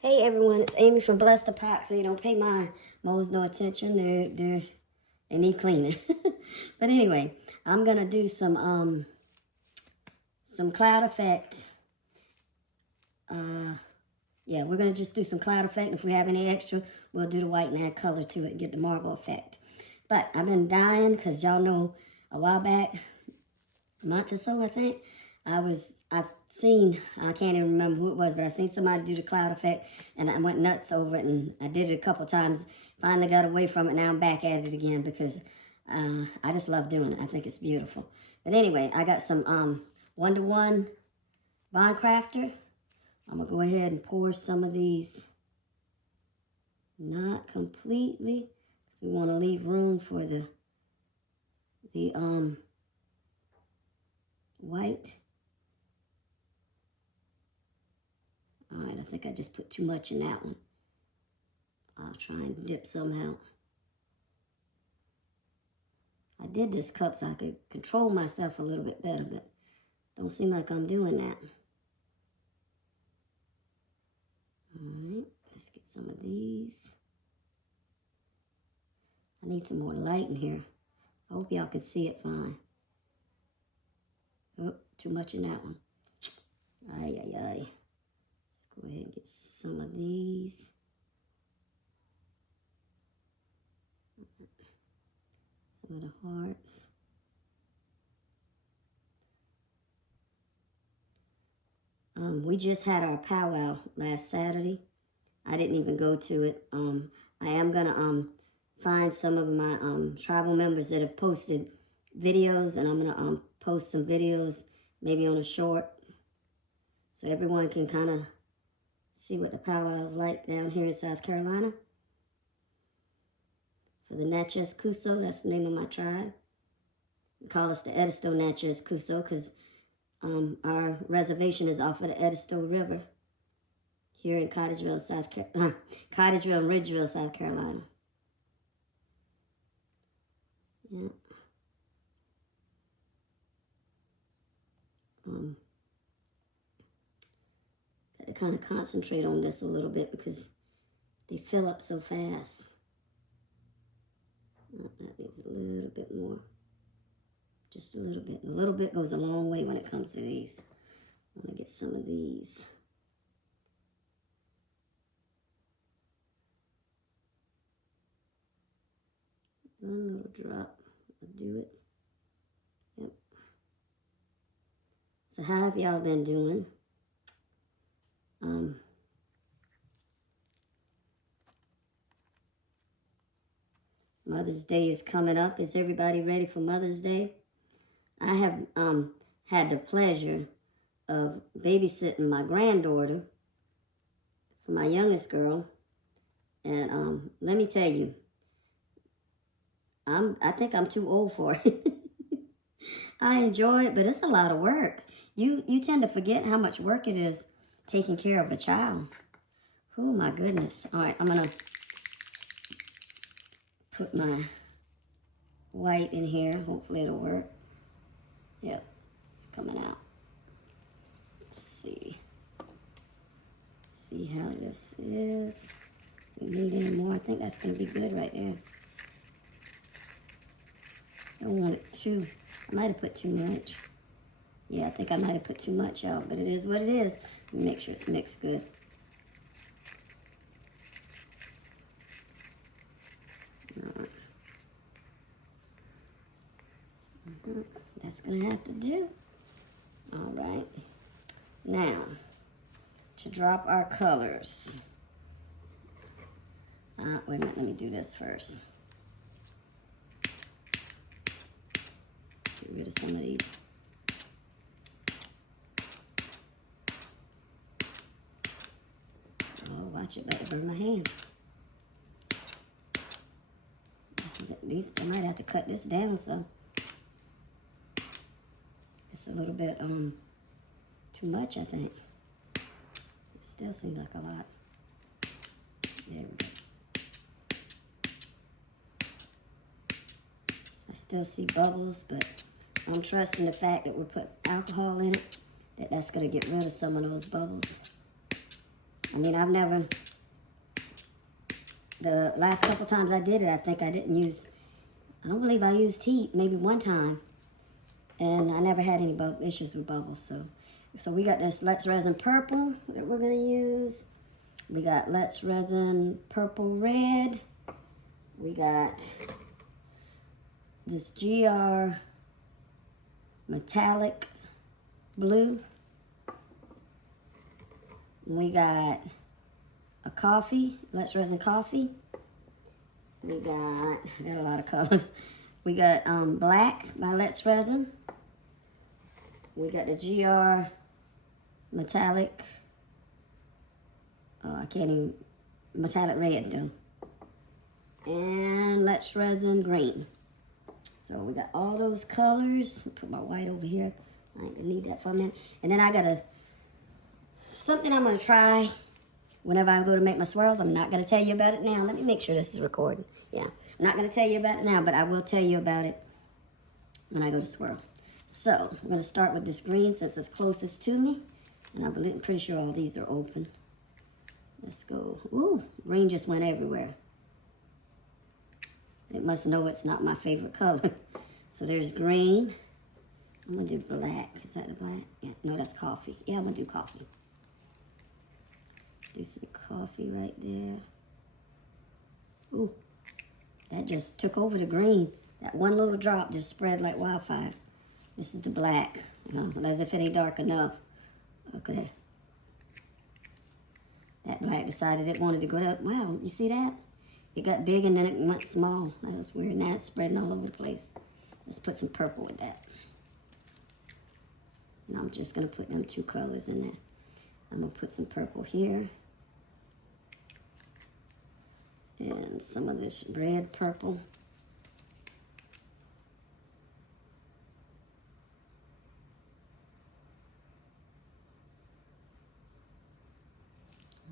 Hey everyone, it's Amy from Blessedepoxy. Don't pay my moles no attention. They need cleaning. But anyway, I'm gonna do some cloud effect. Yeah, we're gonna just do some cloud effect. If we have any extra, we'll do the white and add color to it and get the marble effect. But I've been dying because y'all know a while back, a month or so I think, I've seen, I can't even remember who it was, but I seen somebody do the cloud effect and I went nuts over it, and I did it a couple times, finally got away from it. Now I'm back at it again because I just love doing it. I think it's beautiful. But anyway, I got some one-to-one bond crafter. I'm gonna go ahead and pour some of these, not completely, because we want to leave room for the white. All right, I think I just put too much in that one. I'll try and dip somehow. I did this cup so I could control myself a little bit better, but don't seem like I'm doing that. All right, let's get some of these. I need some more light in here. I hope y'all can see it fine. Oh, too much in that one. Ay, ay, ay. Let's go ahead and get some of these. Some of the hearts. We just had our powwow last Saturday. I didn't even go to it. I am gonna find some of my tribal members that have posted videos, and I'm gonna post some videos maybe on a short so everyone can kind of see what the powwow is like down here in South Carolina. For the Natchez Cuso, that's the name of my tribe. We call us the Edisto Natchez Cuso because our reservation is off of the Edisto River here in Cottageville, Cottageville and Ridgeville, South Carolina. Yeah. Got to kind of concentrate on this a little bit because they fill up so fast. Oh, that needs a little bit more. Just a little bit. A little bit goes a long way when it comes to these. I want to get some of these. One little drop will do it. Yep. So how have y'all been doing? Mother's Day is coming up. Is everybody ready for Mother's Day? I have had the pleasure of babysitting my granddaughter for my youngest girl. And let me tell you, I think I'm too old for it. I enjoy it, but it's a lot of work. You tend to forget how much work it is taking care of a child. Oh my goodness. All right, I'm gonna put my white in here. Hopefully it'll work. Yep, it's coming out. Let's see. See how this is. We need any more. I think that's gonna be good right there. I don't want it too, I might have put too much. Yeah, I think I might have put too much out, but it is what it is. Make sure it's mixed good. All right. That's gonna have to do. All right. Now, to drop our colors. Wait a minute, let me do this first. Get rid of some of these. Oh, watch it, better burn my hand. I might have to cut this down some. It's a little bit too much, I think. It still seems like a lot. There we go. I still see bubbles, but I'm trusting the fact that we put alcohol in it, that's going to get rid of some of those bubbles. I mean, I've never, the last couple times I did it, I think I didn't use, I don't believe I used heat, maybe one time. And I never had any issues with bubbles. So we got this Let's Resin Purple that we're going to use. We got Let's Resin Purple Red. We got this GR Metallic Blue. We got a coffee, Let's Resin Coffee. We got, I got a lot of colors. We got Black by Let's Resin. We got the GR Metallic, I can't even, Metallic Red though. And Let's Resin Green. So we got all those colors. Put my white over here. I ain't gonna need that for a minute. And then I got something I'm gonna try whenever I go to make my swirls. I'm not gonna tell you about it now. Let me make sure this is recording. Yeah, I'm not gonna tell you about it now, but I will tell you about it when I go to swirl. So I'm gonna start with this green since it's closest to me. And I'm pretty sure all these are open. Let's go. Ooh, green just went everywhere. It must know it's not my favorite color. So there's green. I'm gonna do black. Is that the black? Yeah, no, that's coffee. Yeah, I'm gonna do coffee. Do some coffee right there. Ooh, that just took over the green. That one little drop just spread like wildfire. This is the black. As if it ain't dark enough. Look at that. That black decided it wanted to go up. Wow, you see that? It got big and then it went small. That was weird. Now it's spreading all over the place. Let's put some purple with that. And I'm just going to put them two colors in there. I'm going to put some purple here. And some of this red purple.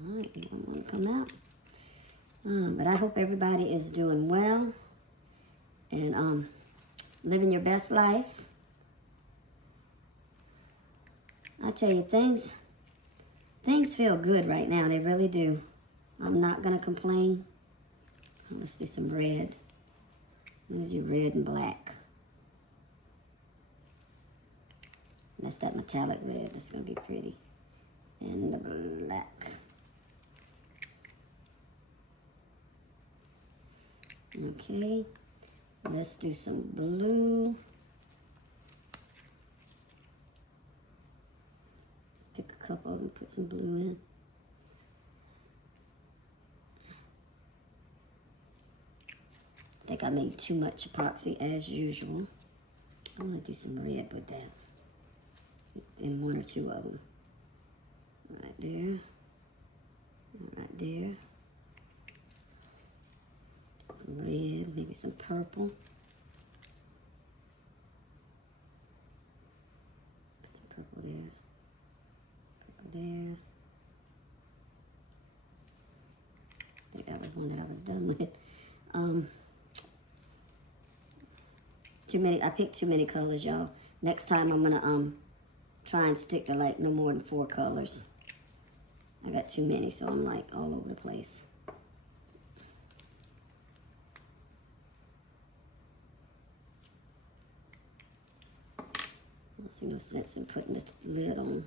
All right, you don't want to come out. But I hope everybody is doing well and living your best life. I tell you, things feel good right now. They really do. I'm not going to complain. Let's do some red. I'm going to do red and black. That's that metallic red. That's going to be pretty. And the black. Okay, let's do some blue. Let's pick a couple of them, put some blue in. I think I made too much epoxy as usual. I'm gonna do some red with that. In one or two of them. Right there. Right there. Some red, maybe some purple. Put some purple there. Purple there. I think that was one that I was done with. Too many, I picked too many colors, y'all. Next time I'm gonna try and stick to like no more than 4 colors. I got too many, so I'm like all over the place. I don't see no sense in putting the lid on.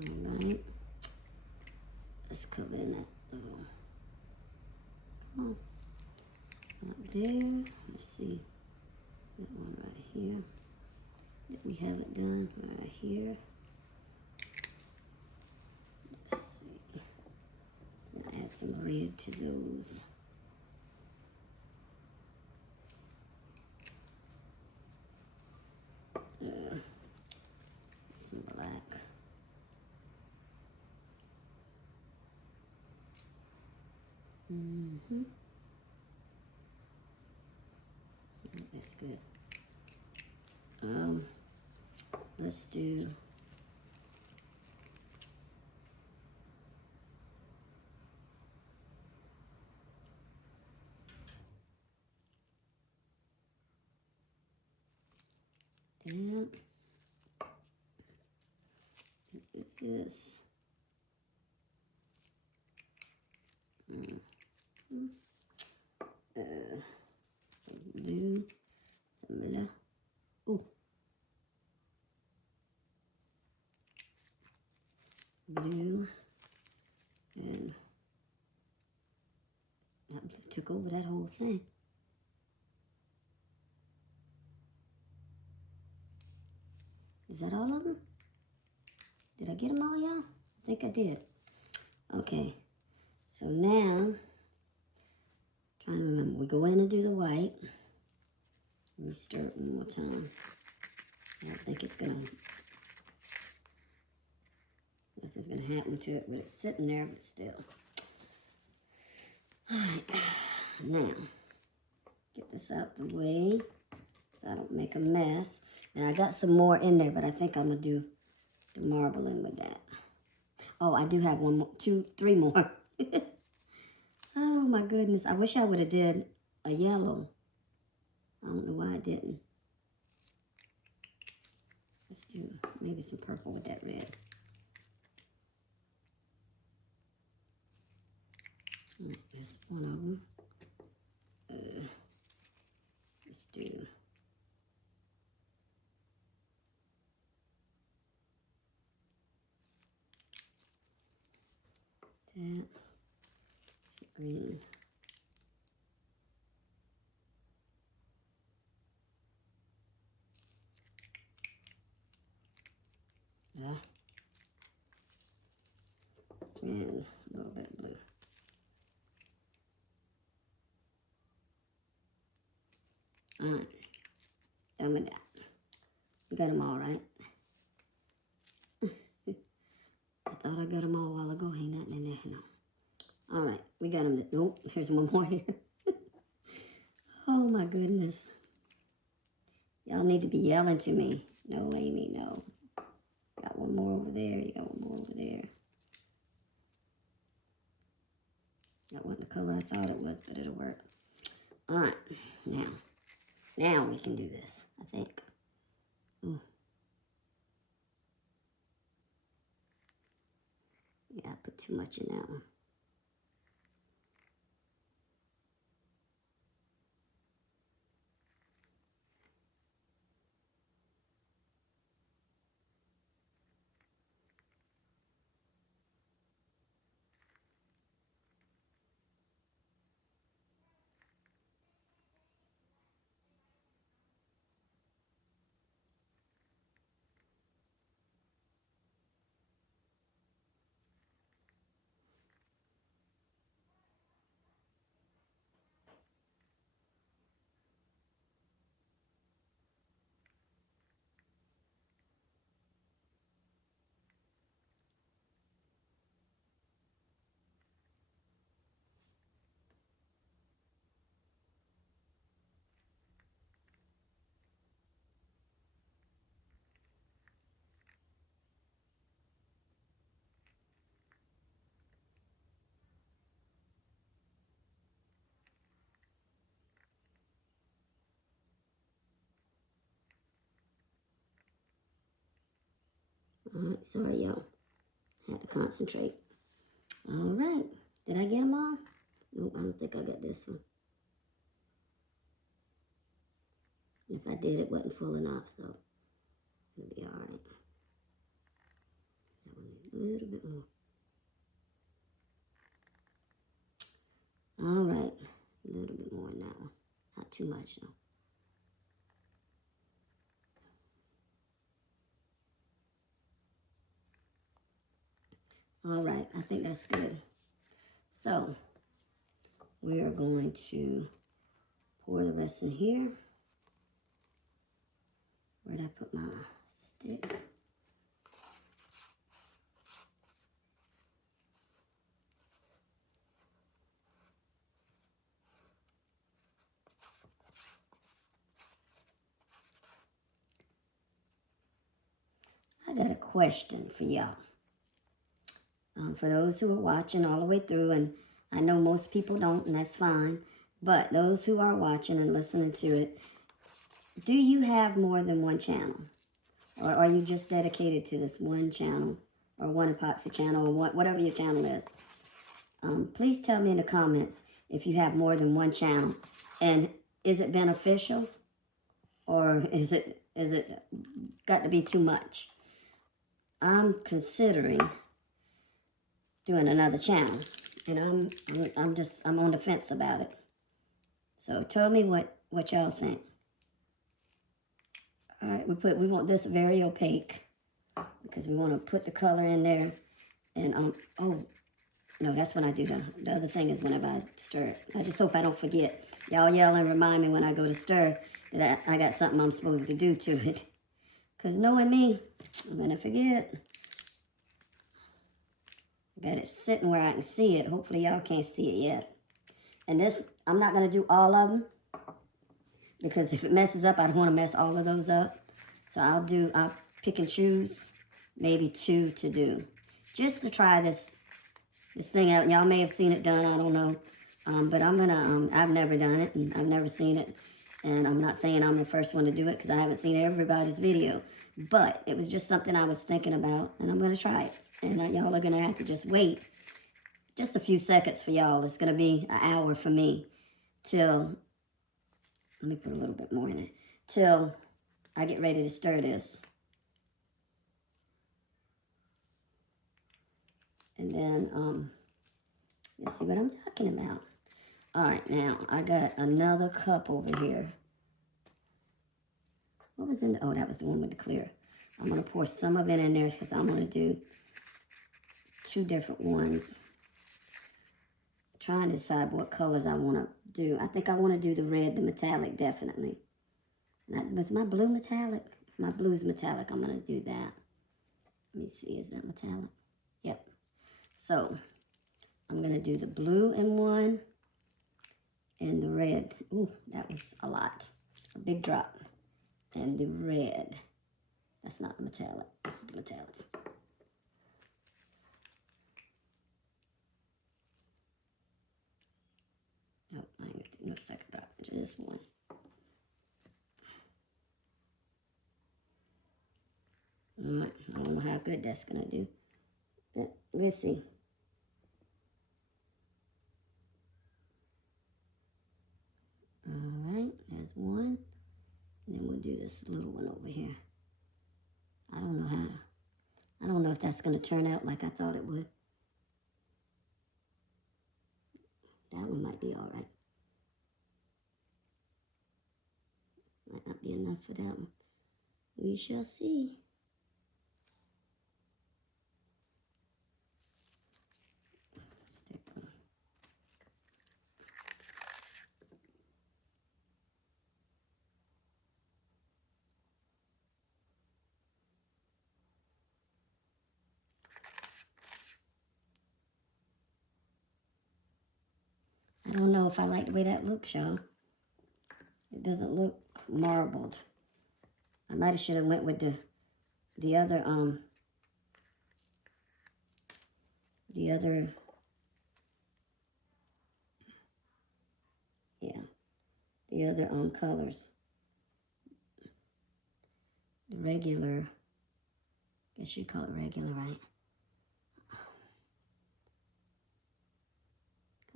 All right. Let's cover in that little. Come on. Right there. Let's see. That one right here. That we haven't done right here. Let's see. I'll add some red to those. Some black. That's good. Let's do that. this. Some blue, some yellow. Ooh. Blue, and that blue took over that whole thing. Is that all of them? Did I get them all, y'all? I think I did. Okay, so now, trying to remember, we go in and do the white. Let me stir it one more time. I think it's gonna, nothing's gonna happen to it, but it's sitting there, but still. All right, now, get this out the way so I don't make a mess. And I got some more in there, but I think I'm gonna do the marbling with that. Oh, I do have one more, two, three more. Oh my goodness, I wish I would have did a yellow. I don't know why I didn't. Let's do maybe some purple with that red. That's one of them. Let's do that. Some green. Yeah. And a little bit of blue. All right, done with that. We got them all, right? I thought I got them all a while ago. Ain't nothing in there, no. All right, we got them. Nope, here's one more here. Oh my goodness. Y'all need to be yelling to me. No, Amy, no. Got one more over there. You got one more over there. That wasn't the color I thought it was, but it'll work. All right, now we can do this, I think. Ooh. Yeah, I put too much in that one. All right, sorry, y'all. Had to concentrate. All right. Did I get them all? Nope, I don't think I got this one. If I did, it wasn't full enough, so it'll be all right. That one needs a little bit more. All right, a little bit more in that one. Not too much, though. All right, I think that's good. So, we are going to pour the rest in here. Where'd I put my stick? I got a question for y'all. For those who are watching all the way through, and I know most people don't, and that's fine, but those who are watching and listening to it, do you have more than one channel? Or are you just dedicated to this one channel or one epoxy channel, or whatever your channel is. Please tell me in the comments if you have more than one channel. And is it beneficial? Or is it got to be too much? I'm considering doing another channel. And I'm on the fence about it. So tell me what y'all think. All right, we want this very opaque because we want to put the color in there. And oh no, that's when I do the other thing is whenever I stir it. I just hope I don't forget. Y'all yell and remind me when I go to stir that I got something I'm supposed to do to it. Because knowing me, I'm going to forget. I got it sitting where I can see it. Hopefully y'all can't see it yet. And this, I'm not going to do all of them. Because if it messes up, I don't want to mess all of those up. So I'll pick and choose maybe 2 to do. Just to try this thing out. Y'all may have seen it done, I don't know. But I'm gonna, I've never done it, and I've never seen it. And I'm not saying I'm the first one to do it, because I haven't seen everybody's video. But it was just something I was thinking about, and I'm gonna try it. And y'all are gonna have to just wait just a few seconds for y'all. It's gonna be an hour for me till, let me put a little bit more in it, till I get ready to stir this. And then, let's see what I'm talking about. All right, now, I got another cup over here. What was in the, oh, that was the one with the clear. I'm going to pour some of it in there because I'm going to do 2 different ones. Trying to decide what colors I want to do. I think I want to do the red, the metallic, definitely. Was my blue metallic? If my blue is metallic, I'm going to do that. Let me see, is that metallic? Yep. So, I'm going to do the blue in one and the red. Ooh, that was a lot. A big drop. And the red. That's not the metallic. This is the metallic. Oh, I ain't going to do no second drop. Just one. Alright, I don't know how good that's going to do. Let's see. Alright, there's one. And then we'll do this little one over here. I don't know if that's going to turn out like I thought it would. That one might be alright. Might not be enough for that one. We shall see. Stick one. I don't know if I like the way that looks, y'all. It doesn't look marbled. I might have should have went with the other colors. The regular, I guess you call it regular, right?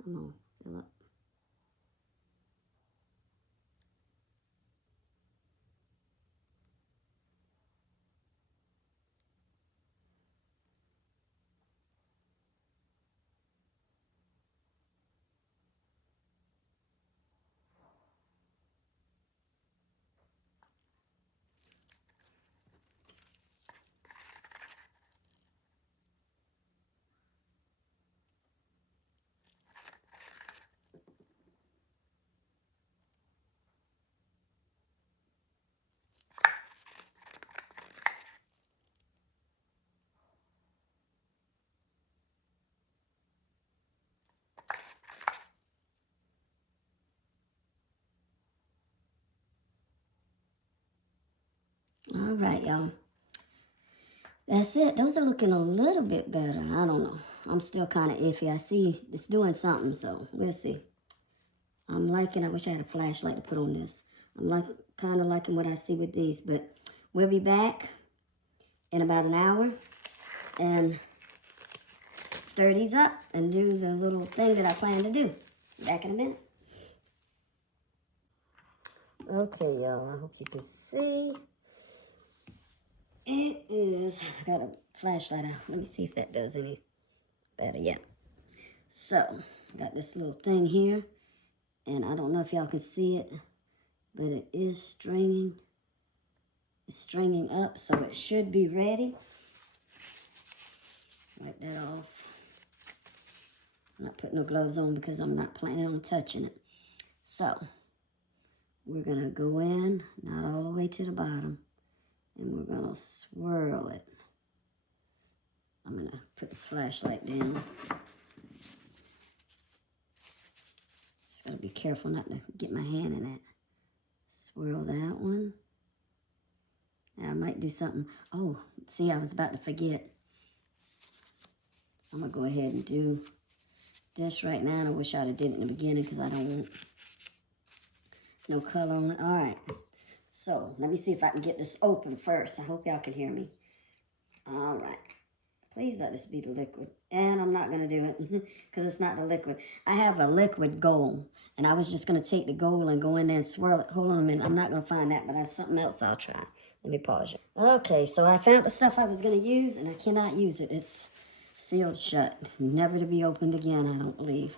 Come on, fill up. All right, y'all. That's it. Those are looking a little bit better. I don't know. I'm still kind of iffy. I see it's doing something, so we'll see. I'm liking, I wish I had a flashlight to put on this. I'm kind of liking what I see with these, but we'll be back in about an hour. and stir these up and do the little thing that I plan to do. Back in a minute. Okay, y'all, I hope you can see. It is, I got a flashlight out. Let me see if that does any better. Yeah. So, got this little thing here, and I don't know if y'all can see it, but it is stringing. It's stringing up, so it should be ready. Wipe that off. I'm not putting no gloves on because I'm not planning on touching it. So, we're going to go in, not all the way to the bottom, and we're going to swirl it. I'm going to put this flashlight down. Just got to be careful not to get my hand in that. Swirl that one. Now, I might do something. Oh, see, I was about to forget. I'm going to go ahead and do this right now. And I wish I'd have did it in the beginning because I don't want no color on it. All right. So, let me see if I can get this open first. I hope y'all can hear me. All right. Please let this be the liquid. And I'm not going to do it because it's not the liquid. I have a liquid gold. And I was just going to take the gold and go in there and swirl it. Hold on a minute. I'm not going to find that, but that's something else I'll try. Let me pause it. Okay, so I found the stuff I was going to use, and I cannot use it. It's sealed shut. Never to be opened again, I don't believe.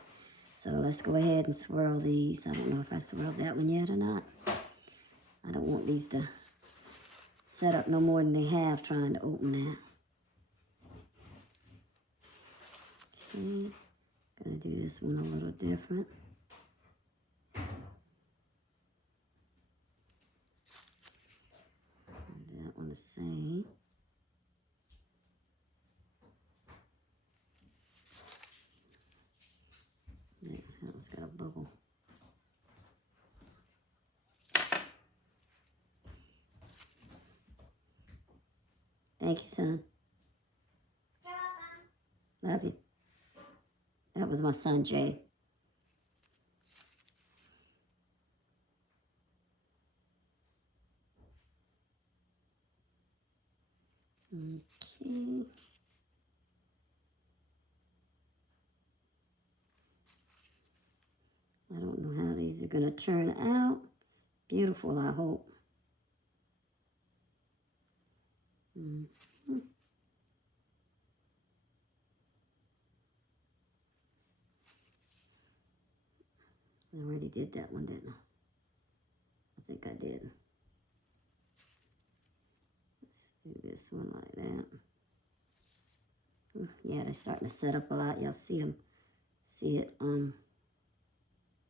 So let's go ahead and swirl these. I don't know if I swirled that one yet or not. I don't want these to set up no more than they have trying to open that. Okay, gonna do this one a little different. That one the same. That one's got a bubble. Thank you, son. Love you. That was my son, Jay. Okay. I don't know how these are going to turn out. Beautiful, I hope. I already did that one, didn't I? I think I did. Let's do this one like that. Ooh, yeah, they're starting to set up a lot. Y'all see them? See it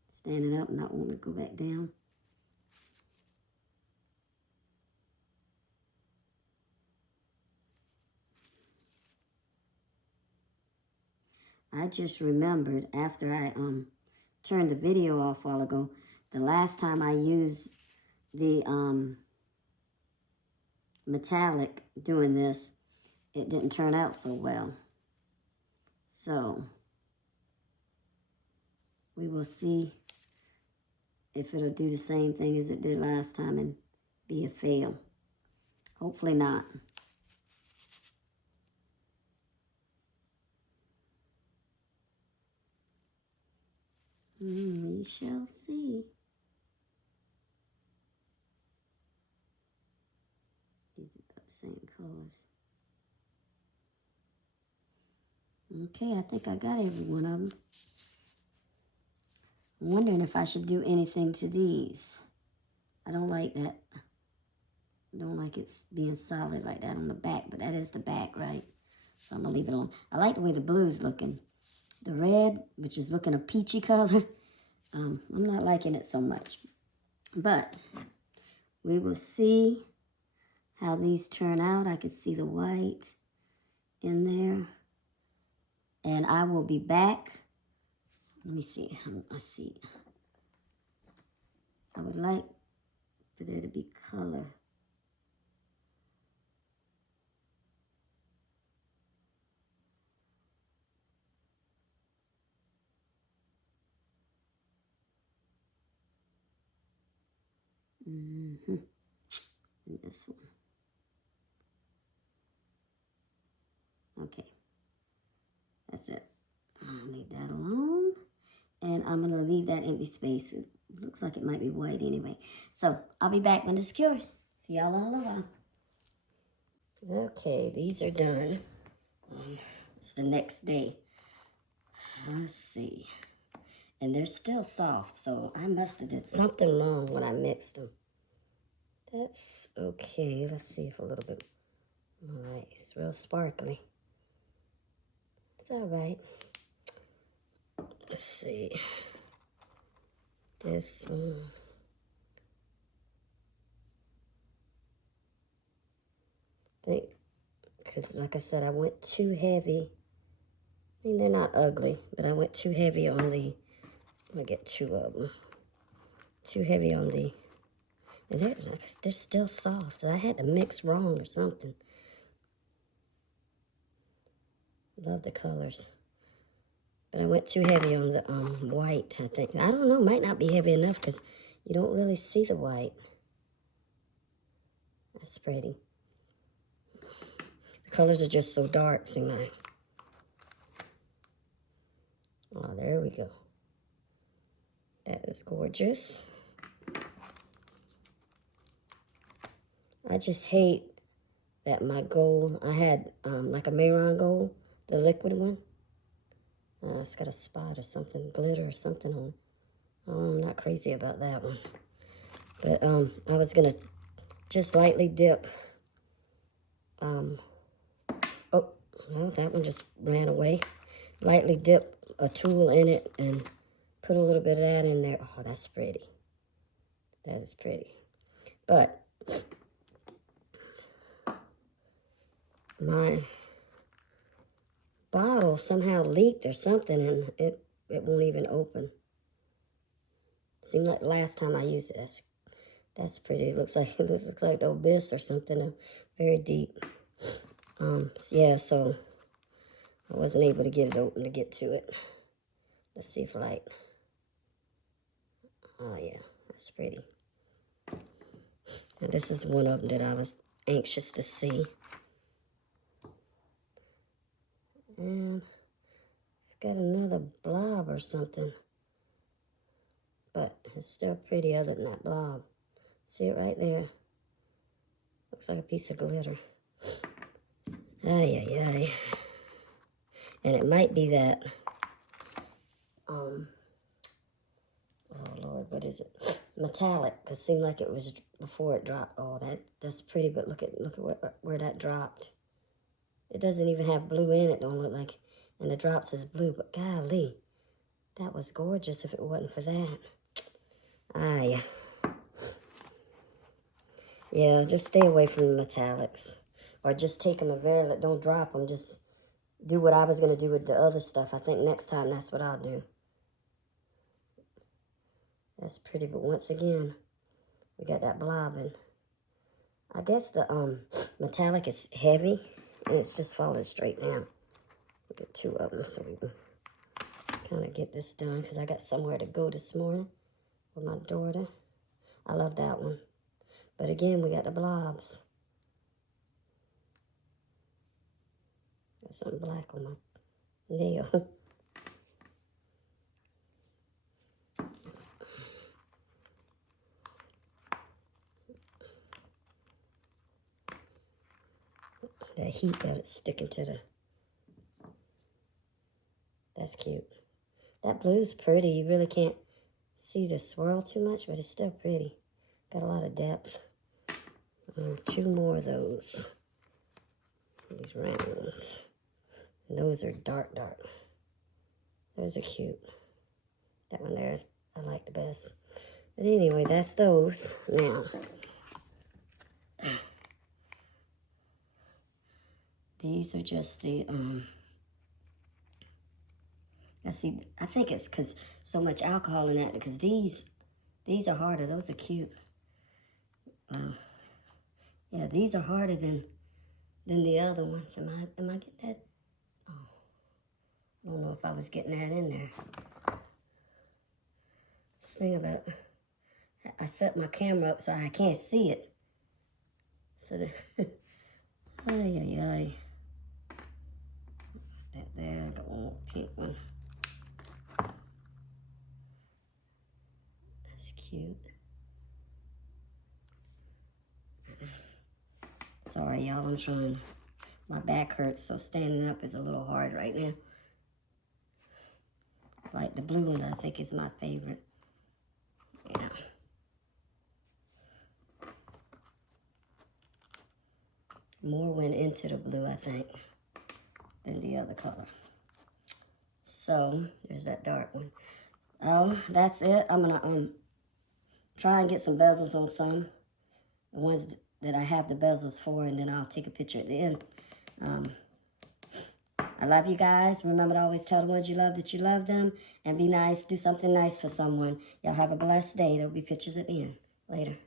standing up and not wanting to go back down. I just remembered after I turned the video off a while ago, the last time I used the metallic doing this, it didn't turn out so well. So we will see if it'll do the same thing as it did last time and be a fail. Hopefully not. We shall see. These are about the same colors. Okay, I think I got every one of them. I'm wondering if I should do anything to these. I don't like that. I don't like it being solid like that on the back, but that is the back, right? So I'm going to leave it on. I like the way the blue's looking. The red, which is looking a peachy color, I'm not liking it so much. But we will see how these turn out. I can see the white in there. And I will be back. Let me see. I see. I would like for there to be color. And this one. Okay. That's it. I'll leave that alone. And I'm going to leave that empty space. It looks like it might be white anyway. So I'll be back when this cures. See y'all in a little while. Okay, these are done. It's the next day. Let's see. And they're still soft, so I must have did something wrong when I mixed them. That's okay. Let's see if a little bit more light. It's real sparkly. It's all right. Let's see. This one. I think, because like I said, I went too heavy. I mean, they're not ugly, but I went too heavy on the, I'm going to get 2 of them. Too heavy on the, and they're still soft. So I had to mix wrong or something. Love the colors. But I went too heavy on the white, I think. I don't know, might not be heavy enough because you don't really see the white. That's pretty. The colors are just so dark, seem like. Oh, there we go. That is gorgeous. I just hate that my gold, I had like a Mayron gold, the liquid one. It's got a spot or something, glitter or something on it. I'm not crazy about that one. But I was going to just lightly dip. Oh, well, that one just ran away. Lightly dip a tool in it and put a little bit of that in there. Oh, that's pretty. That is pretty. But my bottle somehow leaked or something, and it won't even open. Seemed like the last time I used it. That's pretty. It looks like the abyss or something. Very deep. Yeah, so I wasn't able to get it open to get to it. Let's see if light. Oh yeah, that's pretty. And this is one of them that I was anxious to see. And it's got another blob or something. But it's still pretty other than that blob. See it right there? Looks like a piece of glitter. Ay, ay, ay. And it might be that, oh Lord, what is it? Metallic, because it seemed like it was before it dropped. Oh, that's pretty, but look at where that dropped. It doesn't even have blue in it, don't look like, and the drops is blue, but golly, that was gorgeous if it wasn't for that. Aye. Yeah, just stay away from the metallics. Or just take them don't drop them, just do what I was going to do with the other stuff. I think next time that's what I'll do. That's pretty, but once again, we got that blobbing. I guess the metallic is heavy, and it's just falling straight down. We get 2 of them, so we can kind of get this done, because I got somewhere to go this morning with my daughter. I love that one. But again, we got the blobs. Got something black on my nail. That heat that it's sticking to the... That's cute. That blue's pretty. You really can't see the swirl too much, but it's still pretty. Got a lot of depth. 2 more of those. These rounds. And those are dark, dark. Those are cute. That one there I like the best. But anyway, that's those. Now, these are just the, I think it's because so much alcohol in that, because these are harder. Those are cute. Yeah, these are harder than the other ones. Am I getting that? Oh, I don't know if I was getting that in there. This thing about, I set my camera up so I can't see it. So the, ay, ay, ay. Sorry, y'all. I'm trying. My back hurts, so standing up is a little hard right now. Like the blue one, I think is my favorite. Yeah. More went into the blue, I think, than the other color. So, there's that dark one. That's it. I'm gonna try and get some bezels on some. The ones that I have the bezels for, and then I'll take a picture at the end. I love you guys. Remember to always tell the ones you love that you love them, and be nice. Do something nice for someone. Y'all have a blessed day. There'll be pictures at the end. Later.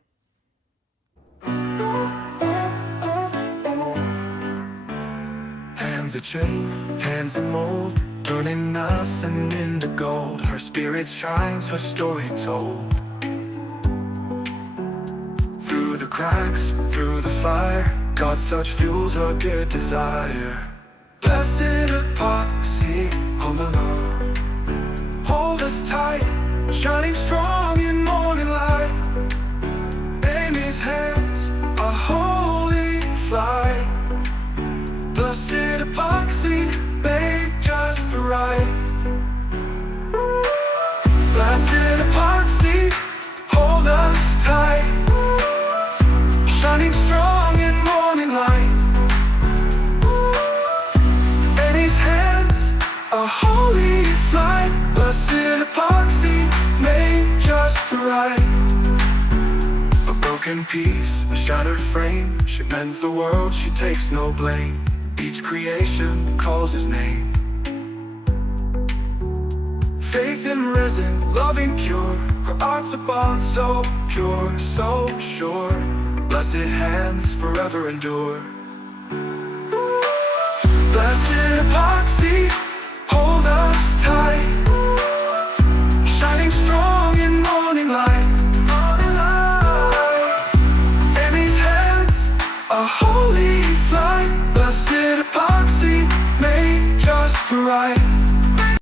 Hands are chain, hands are mold, turning nothing into gold. Her spirit shines, her story told. Through the cracks, through the fire, God's touch fuels her dear desire. Blessedepoxy, Hmmmmm, hold us tight, shining strong in morning light. Amy's hands, a holy flight. Blessedepoxy, made just right. Blessedepoxy, hold us tight, shining strong in morning light. In his hands, a holy flight. Blessedepoxy, made just right. A broken piece, a shattered frame, she mends the world, she takes no blame. Each creation calls his name. Faith in risen, loving cure, her art's a bond so pure, so sure. Blessed hands forever endure.